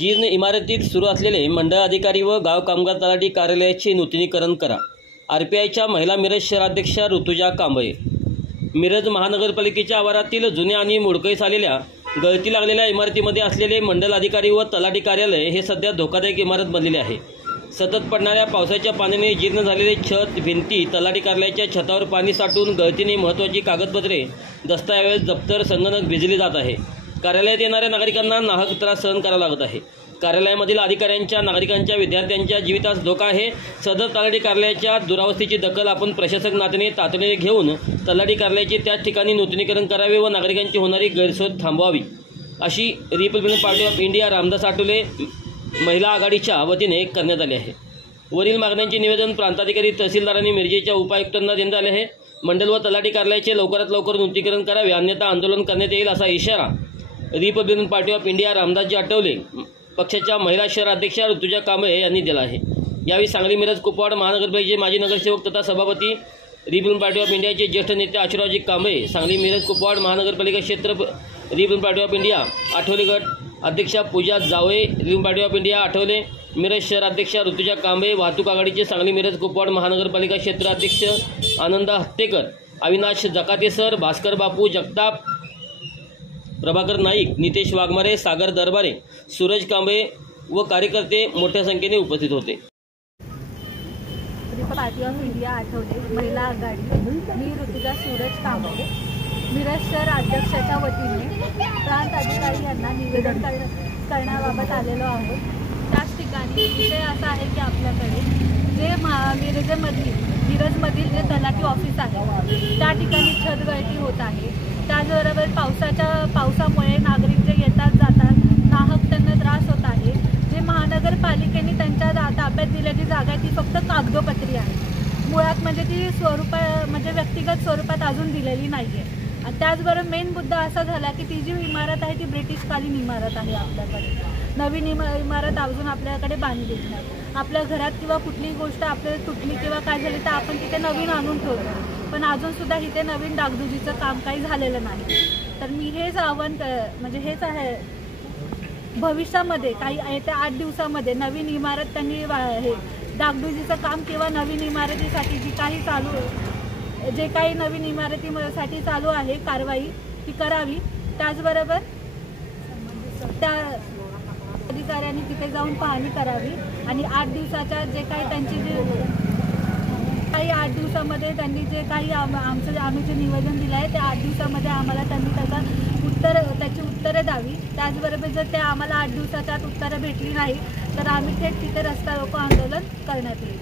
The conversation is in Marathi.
जीर्ण इमारतीत सुरू असलेले मंडळ अधिकारी व गाव कामगार तलाठी कार्यालयाचे नूतनीकरण करा। आरपीआयच्या महिला मिरज शहराध्यक्षा ऋतुजा कांबळे। मिरज महानगरपालिकेच्या आवारातील जुन्या आणि मोडकळीस आलेल्या गळती लागलेल्या इमारतीमध्ये असलेले मंडल अधिकारी व तलाठी कार्यालय हे सध्या धोकादायक इमारत बनलेले आहे। सतत पडणाऱ्या पावसाच्या पाण्याने जीर्ण झालेले छत, भिंती, तलाठी कार्यालयाच्या छतावर पाणी साठून गळतीने महत्त्वाची कागदपत्रे, दस्तऐवज, दप्तर, संगणक भिजले जात आहे। कार्यालयात येणाऱ्या नागरिकांना नाहक त्रास सहन करावा लागत आहे। कार्यालयामधील अधिकाऱ्यांच्या, नागरिकांच्या, विद्यार्थ्यांच्या जीवितास धोका आहे। सदर तलाठी कार्यालयाच्या दुरावस्थेची दखल आपण प्रशासक नात्याने तातडीने घेऊन तलाठी कार्यालयाचे त्याच ठिकाणी नूतनीकरण करावे व नागरिकांची होणारी गैरसोय थांबवावी, अशी Republican Party of India Ramdas Athawale महिला आघाडीच्या वतीने करण्यात आले आहे। वरील मागण्यांचे निवेदन प्रांताधिकारी, तहसीलदारांनी मिरजेच्या उपायुक्तांना देण्यात आले आहे। मंडल व तलाठी कार्यालयाचे लवकरात लवकर नूतनीकरण करावे, अन्यथा आंदोलन करण्यात येईल, असा इशारा Republican Party of India Ramdasji Athawale पक्षाच्या महिला शहर अध्यक्षा ऋतुजा कांबळे यांनी दिला आहे। यावेळी सांगली मिरज कुपवाड महानगरपालिकेचे माजी नगरसेवक तथा सभापती रिपब्लिकन पार्टी ऑफ इंडियाचे ज्येष्ठ नेते आशीर्वादजी कांबळे, सांगली मिरज कुपवाड महानगरपालिका क्षेत्र Republican Party of India Athawale गट अध्यक्षा Pooja Jawale, Republican Party of India Athawale Miraj शहर अध्यक्षा ऋतुजा कांबळे, वाहतूक आघाडीचे सांगली मिरज कुपवाड महानगरपालिका क्षेत्र अध्यक्ष आनंद हत्तेकर, अविनाश जकाते सर, भास्कर बापू जगताप, प्रभाकर नाईक, नितेश वाघमारे, सागर दरबारे, सूरज कांबळे व कार्यकर्ते मोठ्या संख्येने उपस्थित होते। पार्टी ऑफ इंडिया आठवले महिला आघाडी, मी ऋतुजा सूरज कांबळे मिरज शहर अध्यक्षाच्या वतीने प्रांत अधिकारी यांना निवेदन करण्याबाबत आलेलो आहोत। त्याच ठिकाणी विषय असा आहे की आपल्याकडे जे मिरजमधील जे तलाठी ऑफिस आहे त्या ठिकाणी छतगळती होत आहे। त्याचबरोबर पावसामुळे नागरिक जे येतात जातात नाहक त्यांना त्रास होत आहे। जे महानगरपालिकेने त्यांच्या ताब्यात दिलेली जागा आहे ती फक्त कागदोपत्री आहे, मुळात म्हणजे ती व्यक्तिगत स्वरूपात अजून दिलेली नाही आहे। त्याचबरोबर मेन मुद्दा असा झाला की ती जी इमारत आहे ती ब्रिटिशकालीन इमारत आहे। आपल्याकडे नवीन इमारत अजून आपल्याकडे बांधलेली नाही। आपल्या घरात किंवा कुठलीही गोष्ट आपल्याला तुटली किंवा काय झाली तर आपण तिथे नवीन आणून ठेवतो, पण अजूनसुद्धा इथे नवीन डागडुजीचं काम काही झालेलं नाही। तर मी हेच आव्हान हेच आहे, भविष्यामध्ये काही येत्या 8 दिवसामध्ये नवीन इमारत त्यांनी हे डागडुजीचं काम किंवा नवीन इमारतीसाठी जे काही नवीन इमारतीसाठी चालू आहे कारवाई ती करावी। त्याचबरोबर त्या अधिकाऱ्यांनी तिथे जाऊन पाहणी करावी आणि 8 दिवसाच्या जे काही आठ दिवसामध्ये त्यांनी जे काही आम्ही जे निवेदन दिलं आहे त्या 8 दिवसामध्ये आम्हाला त्यांनी त्याची उत्तरं द्यावी। त्याचबरोबर जर त्या आम्हाला 8 दिवसाच्या आत उत्तरं भेटली नाही तर आम्ही थेट तिथे रस्ता रोको आंदोलन करण्यात येईल।